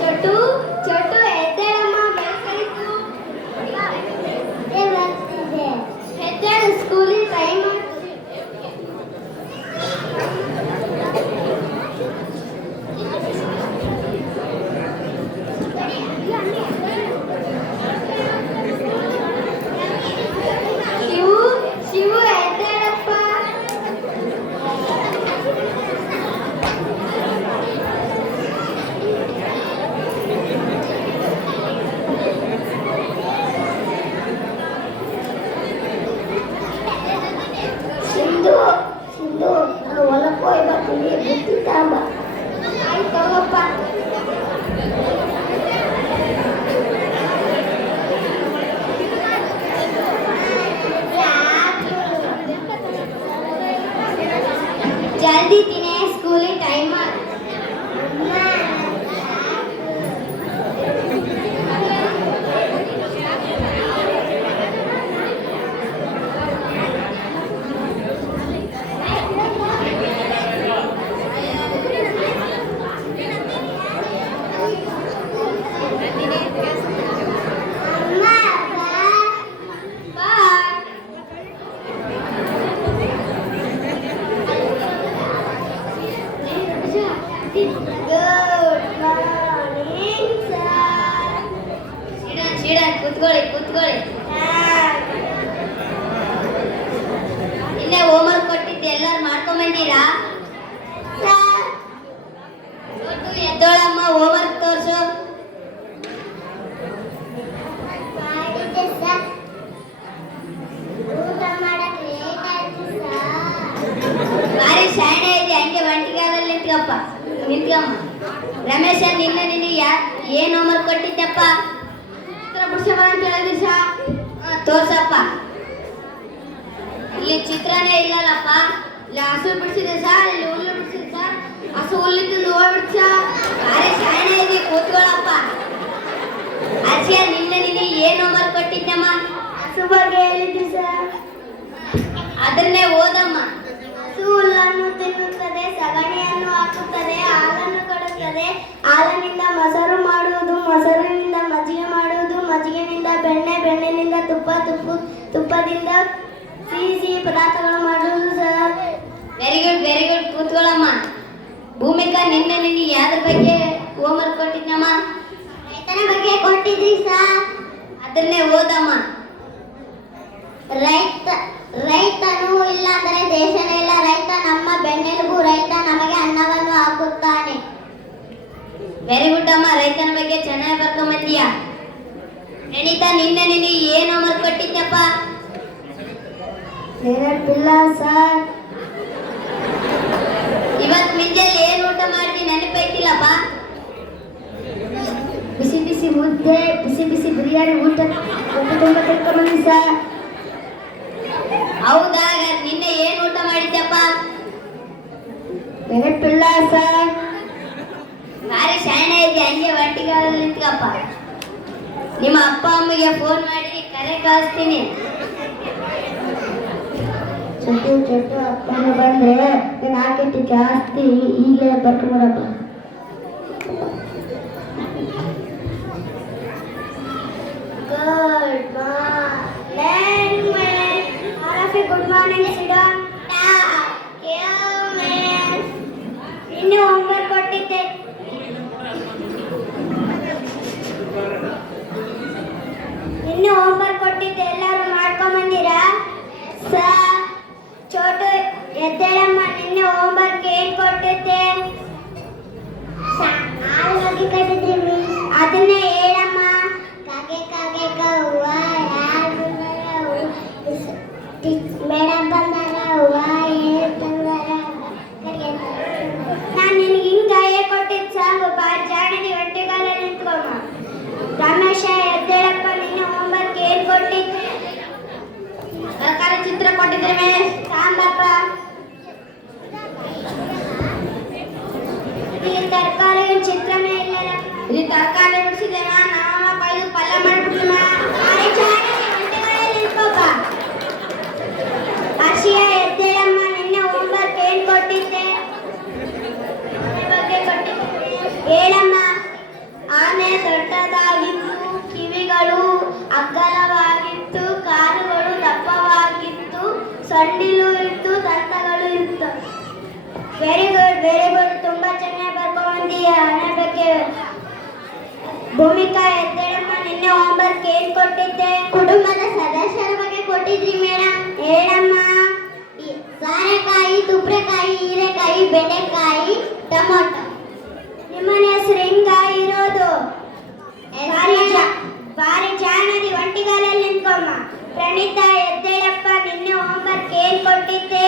ಚಟು ಚಟು ಎದ್ದೇಳಮ್ಮ ಬೆಳಕಾಯಿತು. ಎದ್ದೇಳು ಸ್ಕೂಲಿಗೆ ಟೈಮ್ ಶಿವು ಶಿವು ಎದ್ದೇಳಪ್ಪ. ಸಿಂಧು ಸಿಂಧು ನಾನು ಹೊಲಕ್ಕೆ ಹೋಗಿ ಬರ್ತೀನಿ, ಬುತ್ತಿ ತಗೊಂಬ. ಆಯ್ತು ಹೋಗಪ್ಪ. ಜಲ್ದಿ ತಿನ್ನೆ, ಸ್ಕೂಲಿಗೆ ಟೈಮ್. ಕೂತ್ಕೊಳ್ಳಿ ಕೂತ್ಕೊಳ್ಳಿ. ಇನ್ನೇ ಹೋಮ್ವರ್ಕ್ ಕೊಟ್ಟಿದ್ದೆ, ಎಲ್ಲರೂ ಮಾಡ್ಕೊಂಡ್ ಬಂದೀರಾ? ಎದ್ದೋಳಮ್ಮ, ಹೋಮ್ವರ್ಕ್ ತೋರ್ಸು. ಭಾರಿ ಶಾಣೆ ಇದೆ, ಹಂಗೆ ಒಂಟಿಗಾಲಲ್ಲಿ ನಿಂತ್ಕಪ್ಪ, ನಿಂತ್ಕಮ್ಮ. ರಮೇಶ, ನಿನ್ನೆ ಏನ್ ಹೋಮ್ವರ್ಕ್ ಕೊಟ್ಟಿದ್ದಪ್ಪ? ಚಿತ್ರ ಅಂತ ಹೇಳಿದ್ರಿ ಸಾ, ತೋರ್ಸಪ್ಪ. ಇಲ್ಲಿ ಚಿತ್ರನೇ ಇಲ್ಲಲ್ಲಪ್ಪ. ಇಲ್ಲಿ ಹಸು ಬಿಡಿಸಿದೆ ಸರ್, ಇಲ್ಲಿ ಹುಲ್ಲು ಬಿಡಿಸಿದೆ ಸರ್. ಹಸು ಹುಲ್ಲಿದ್ದು ಹೋಗ್ಬಿಡ್ಸ. ಭಾರಿ ಶಾಣೆ ಇದೆ, ಕೂತ್ಕೊಳ್ಳಪ್ಪ. ಆಸಿಯಾ, ನಿನ್ನೆ ಏನ್ ಹೋಮ್ವರ್ಕ್ ಕೊಟ್ಟಿದ್ದಮ್ಮ? ಹಸು ಬಗ್ಗೆ ಹೇಳಿದ್ರಿ ಸರ್. ಅದನ್ನೇ ಓದಮ್ಮ. ಹಸು ಹುಲ್ಲನ್ನು ತಿನ್ನುತ್ತದೆ, ಸಗಣಿಯನ್ನು ಹಾಕುತ್ತದೆ, ಹಾಲನ್ನು ಕೊಡುತ್ತದೆ, ಹಾಲಿನಿಂದ ಮೊಸರು ಮಾಡುವುದು, ಮೊಸರಿನಿಂದ ಮಜ್ಜಿಗೆ ಮಾಡುವುದು, ಮಜ್ಜಿಗೆನಿಂದ ಬೆಣ್ಣೆ, ಬೆಣ್ಣೆನಿಂದ ತುಪ್ಪ, ತುಪ್ಪದಿಂದ ಸಿಹಿ ಪದಾರ್ಥಗಳು ಮಾಡುವುದು sir. Very good very good, ಕೂತ್ಕೊಳ್ಳಮ್ಮ. ಭೂಮಿಕಾ, ನಿನ್ನೆ ಯಾವ್ದ್ರ ಬಗ್ಗೆ ಹೋಮ್ವರ್ಕ್ ಕೊಟ್ಟಿದ್ನಮ್ಮ? ರೈತನ ಬಗ್ಗೆ ಕೊಟ್ಟಿದ್ರಿ ಸರ್. ಅದನ್ನೇ ಓದಮ್ಮ. ರೈತನು ಇಲ್ಲ ಅಂದರೆ ದೇಶನೇ ಇಲ್ಲ. ರೈತ ನಮ್ಮ ಬೆನ್ನೆಲುಬು, ರೈತ ನಮಗೆ ಅನ್ನವನ್ನು ಹಾಕುತ್ತಾನೆ. ವೆರಿ ಗುಡ್ ಅಮ್ಮ, ರೈತನ ಬಗ್ಗೆ ಚೆನ್ನಾಗಿ ಬರ್ಕೊಂಬಂದೀಯ. ರಣೀತಾ, ನಿನ್ನೆ ಏನ್ ಹೋಮ್ವರ್ಕ್ ಕೊಟ್ಟಿದ್ದಪ್ಪ? ನೆನಪಿಲ್ಲ ಸರ್. ಇವತ್ತು ಮುಂಜಾನೆ ಏನ್ ಊಟ ಮಾಡಿ ನೆನಪೈತಿಲ್ಲಪ್ಪ? ಬಿಸಿ ಬಿಸಿ ಮುದ್ದೆ, ಬಿಸಿ ಬಿಸಿ ಬಿರಿಯಾನಿ ಊಟ ತುಂಬ ತಿಳ್ಕೊಂಬಂದಿ ಸರ್. ಹೌದಾ, ನಿನ್ನೆ ಏನ್ ಊಟ ಮಾಡಿದ್ದಪ್ಪ? ನೆನಪಿಲ್ಲ ಸರ್. ಭಾರಿ ಶಾಣೆ ಇದೆ, ಹಂಗೆ ಒಂಟಿಗಾಲಲ್ಲಿ ನಿಂತ್ಕಪ್ಪ. ನಿಮ್ಮ ಅಪ್ಪ ಅಮ್ಮಗೆ ಫೋನ್ ಮಾಡಿ ಕರೆ ಕಳಿಸ್ತೀನಿ. ಚಟು ಚಟು, ಅಪ್ಪನ ಬಂದ್ರೆ ನೀನು ಹಾಕಿಟ್ಟು ಜಾಸ್ತಿ ಈಗಲೇ ಬರ್ಕೊಂಬರಪ್ಪ. Good morning ಸಿಡನ್. ಇನ್ನು ಹೋಮ್ವರ್ಕ್ ಕೊಟ್ಟಿದ್ದೆ. ಇನ್ನು ಹೋಮ್ವರ್ಕ್ ಕೊಟ್ಟಿದ್ದೆ, ಎಲ್ಲರೂ ಮಾಡ್ಕೊಂಬಂದಿರಾ ಸರ್? ಚೋಟು ಎದ್ದೇಳಮ್ಮ, ನಿನ್ನೆ ಹೋಮ್ವರ್ಕ್ ಏನ್ ಕೊಟ್ಟಿದ್ದೆ? ಅದನ್ನೇ ಹೇಳಮ್ಮ. ಕಾಗೆ ಕಾಗೆ ಕವ್ವ ಮೇಡಮ್ ಬಂದಾರ, ಹೂವ ತಂದಾರ. ನಾನು ನಿನಗೆ ಹಿಂಗ ಹೇಳ್ಕೊಟ್ಟಿದ್ದು ಸಾಕು. ಬಾರಿ ಜಾಣದಿ, ಹೊಟ್ಟೆಗಾಲಲ್ಲಿ ನಿಂತ್ಕೊಮ್ಮ. ರಮೇಶ, ಎದ್ದೇಳಪ್ಪ, ನಿನ್ನೆ ಹೋಮ್ವರ್ಕ್ ಏನ್ ಕೊಟ್ಟಿದ್ದೆ? ತರಕಾರಿ ಚಿತ್ರ ಕೊಟ್ಟಿದ್ರೆ ಸಾಂಬಪ್ಪ. ಇಲ್ಲಿ ತರಕಾರಿ ಚಿತ್ರನೇ ಇಲ್ಲ. ಇಲ್ಲಿ ತರಕಾರಿ ಬಿಡಿಸಿದೆ, ನಮ್ಮ ಕೈದು ಪಲ್ಯ ಮಾಡಿಬಿಡ್ತೀನ. ನಿಂತ್ಕೋಪ್ಪ. ಆಶಿಯಾ, ಎದ್ದೇಳಮ್ಮ, ನಿನ್ನೆ ಹೋಮ್ವರ್ಕ್ ಏನ್ ಕೊಟ್ಟಿದ್ದೆ? ಕಂಡಿಲು ಇತ್ತು, ದಂತಗಳು ಇತ್ತು. ವೆರಿ ಗುಡ್, ತುಂಬಾ ಚೆನ್ನಾಗಿ ಬರ್ಕೊಂಡ್ಬಂದೀಯ. ಹಣೆ ಬಗ್ಗೆ ಭೂಮಿಕಾ ಎದ್ದೇಳಮ್ಮ, ನಿನ್ನೆ ಹೋಮ್ವರ್ಕ್ ಏನ್ ಕೊಟ್ಟಿದ್ದೆ? ಕುಟುಂಬದ ಸದಸ್ಯರ ಬಗ್ಗೆ ಕೊಟ್ಟಿದ್ರಿ ಮೇಡಮ್. ಹೇಳಮ್ಮ. ಸಾರೆಕಾಯಿ, ತುಪ್ರೆಕಾಯಿ, ಹೀರೆಕಾಯಿ, ಬೆಂಡೆಕಾಯಿ, ಟೊಮೊಟೊ. ನಿಮ್ಮನೆ ಹೆಸರು ಹಿಂಗ ಇರೋದು? ಬಾರಿ ಜಾಣದಿ, ಒಂಟಿಗಾಲಲ್ಲಿ ನಿಂತ್ಕೊಮ್ಮ. ಪ್ರಣೀತಾ ಎದ್ದೇಳಪ್ಪ, ನಿನ್ನೆ ಹೋಮ್ವರ್ಕ್ ಏನ್ ಕೊಟ್ಟಿದ್ದೆ?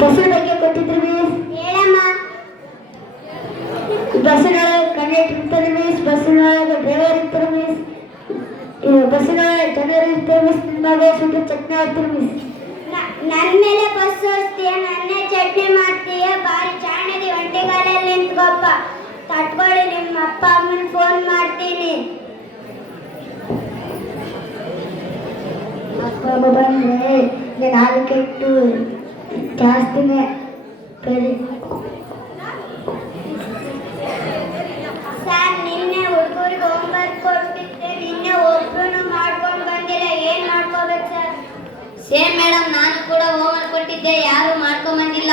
ಬಸ್ಸಿನ ಬಗ್ಗೆ ಕೊಟ್ಟಿದ್ರಿ ಮಿಸ್. ಹೇಳಮ್ಮ. ಬಸ್ಸಿನೊಳಗೆ ಕಂಡಕ್ಟರ್ ಇರ್ತಾರೆ ಮಿಸ್, ಬಸ್ಸಿನೊಳಗೆ ಡ್ರೈವರ್ ಇರ್ತಾರೆ ಮಿಸ್, ಬಸ್ಸಿನೊಳಗೆ ಜನರು ಇರ್ತಾರೆ ಮಿಸ್. ನಿಮ್ಮ ಸುಟ್ಟು ಚಟ್ನಿ ಆಗ್ತಾರೆ ಮಿಸ್. ನನ್ನ ಮೇಲೆ ಬಸ್ ಓಡಿಸ್ತೀಯ, ನನ್ನೇ ಚಟ್ನಿ ಮಾಡ್ತೀಯ. ಬಾರಿ ಜಾಣದಿ, ಒಂಟಿಗಾಲಲ್ಲಿ ನಿಂತ್ಕೊಪ್ಪ. ತಟ್ಕೊಳ್ಳಿ, ನಿಮ್ಮ ಅಪ್ಪ ಅಮ್ಮನ ಫೋನ್ ಮಾಡ್ತೀನಿ. ಅಪ್ಪ ಅಮ್ಮ ಬಂದ್ರೆ ನಾನು ಹಾಲು ಕೆಟ್ಟು ಜಾಸ್ತಿನೇ ಸರ್, ನಿನ್ನೆ ಹುಡುಗರಿಗೆ ಹೋಮ್ವರ್ಕ್ ಕೊಟ್ಟಿದ್ದೆ, ನಿನ್ನೆ ಒಬ್ರು ಮಾಡ್ಕೊಂಡು ಬಂದಿಲ್ಲ. ಏನ್ ಮಾಡ್ಕೋಬೇಕು ಸರ್? ಸೇಮ್ ಮೇಡಮ್, ನಾನು ಕೂಡ ಹೋಮ್ವರ್ಕ್ ಕೊಟ್ಟಿದ್ದೆ, ಯಾರು ಮಾಡ್ಕೊಂಡ್ ಬಂದಿಲ್ಲ.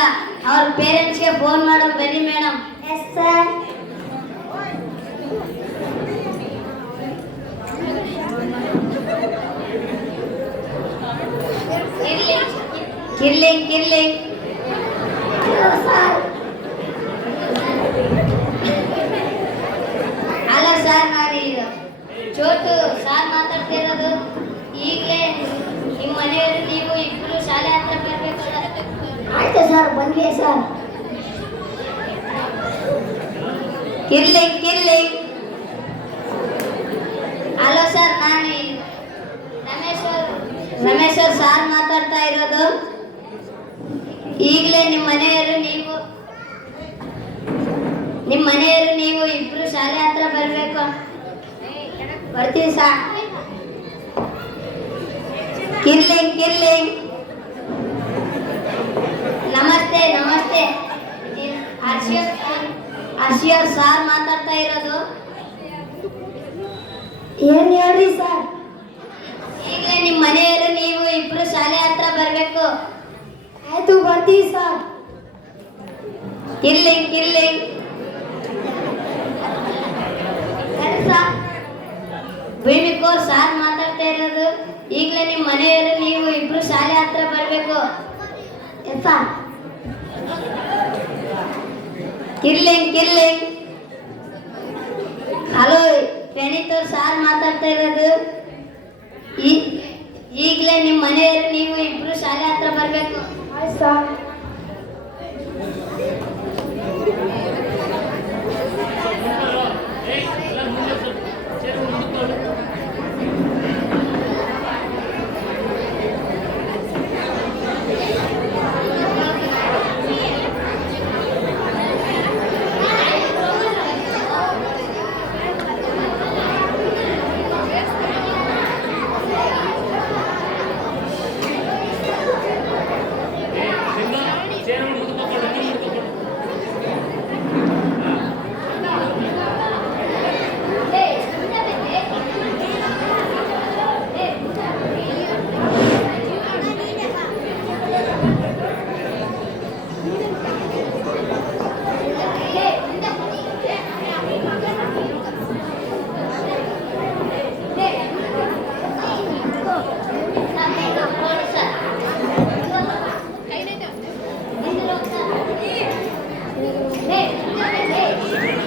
ಅವ್ರ ಪೇರೆಂಟ್ಸ್ಗೆ ಫೋನ್ ಮಾಡೋ ಬನ್ನಿ ಮೇಡಮ್. Yes sir. ಕಿರ್ಲಿಂಗ್ ಅಲ್ಲ ಸರ್, ನಾನು ಚೋಟು ಸಾರ್ ಮಾತಾಡ್ತಿರೋದು. ಈಗಲೇ ನಿಮ್ಮ ಮನೆಯವರು ನೀವು ಇಬ್ಬರು ಶಾಲೆ ಹತ್ರ ಬರಬೇಕು ಸರ್. ಆಯ್ತು ಸರ್, ಬಂದ್ವಿ ಸರ್. ಕಿರ್ಲಿಂಗ್ ಹಲೋ ಸರ್, ನಾನು ರಮೇಶ್ವರ್ ಸಾರ್ ಮಾತಾಡ್ತಾ ಇರೋದು. ಈಗಲೇ ನಿಮ್ಮ ಮನೆಯವರು ನೀವು ಇಬ್ರು ಶಾಲೆ ಹತ್ರ ಬರಬೇಕು. ಬರ್ತೀವಿ ಸರ್. ಕಿರ್ಲಿಂಗ್ ನಮಸ್ತೆ. ಹರ್ಷಿಯವ್ರ ಸಾರ್ ಮಾತಾಡ್ತಾ ಇರೋದು. ಏನ್ ಹೇಳ್ರಿ ಸರ್? ಈಗಲೇ ನಿಮ್ಮ ಮನೆಯವರು ನೀವು ಇಬ್ರು ಶಾಲೆ ಹತ್ರ ಬರಬೇಕು. ಆಯ್ತು, ಬರ್ತೀವಿ ಸರ್. ಕಿರ್ಲಿಂಗ್ ಭೂಮಿಕೋರ್ ಸಾರ್ ಮಾತಾಡ್ತಾ ಇರೋದು. ಈಗಲೇ ನಿಮ್ಮ ಮನೆಯವರು ನೀವು ಇಬ್ರು ಶಾಲೆ ಹತ್ರ ಬರಬೇಕು. ಸರ್. ಕಿರ್ಲಿಂಗ್ ಹಲೋ, ಪ್ರಣೀತವ್ರ ಸಾರ್ ಮಾತಾಡ್ತಾ ಇರೋದು. ಈಗಲೇ ನಿಮ್ಮ ಮನೆಯವರು ನೀವು ಇಬ್ರು ಶಾಲೆ ಹತ್ರ ಬರಬೇಕು. ಸರ್. Hey!